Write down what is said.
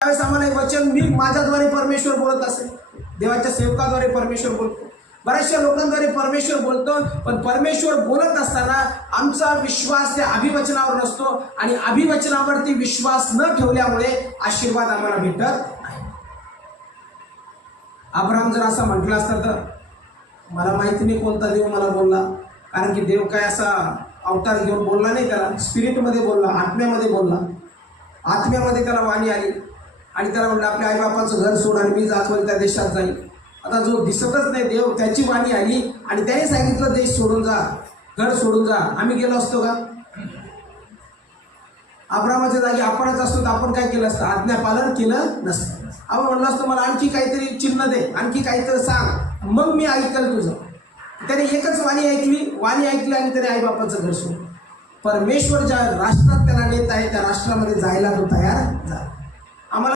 त्यावेळेस आम्हाला एक वचन मी माझ्याद्वारे परमेश्वर बोलत असेल, देवाच्या सेवकाद्वारे परमेश्वर बोलतो, बऱ्याचशा लोकांद्वारे परमेश्वर बोलतो. पण परमेश्वर बोलत असताना आमचा विश्वास त्या अभिवचनावर नसतो आणि अभिवचनावरती विश्वास न ठेवल्यामुळे आशीर्वाद आम्हाला भेटत नाही. अब्राहम जर असं म्हटलं असतं तर मला माहिती नाही कोणता देव मला बोलला, कारण की देव काय असा अवतार घेऊन बोलला नाही, त्याला स्पिरिटमध्ये बोलला, आत्म्यामध्ये बोलला. आत्म्यामध्ये त्याला वाणी आली आणि त्याला म्हटलं आपल्या आईबापाचं घर सोड आणि मी जाचवल त्या देशात जाईल. आता जो दिसतच नाही देव, त्याची वाणी आली आणि त्याने सांगितलं देश सोडून जा, घर सोडून जा. आम्ही गेलो असतो का? अब्रामाच्या जागी आपणच असतो तर आपण काय केलं असतं? आज्ञापालन केलं नसतं. आपण म्हणलं असतं मला आणखी काहीतरी चिन्ह दे, आणखी काहीतरी सांग, मग मी ऐकल तुझं. त्याने एकच वाणी ऐकली आणि त्याने आईबापाचं घर सोडलं. परमेश्वर ज्या राष्ट्रात त्याला नेत आहे त्या राष्ट्रामध्ये जायला तो तयार झाला.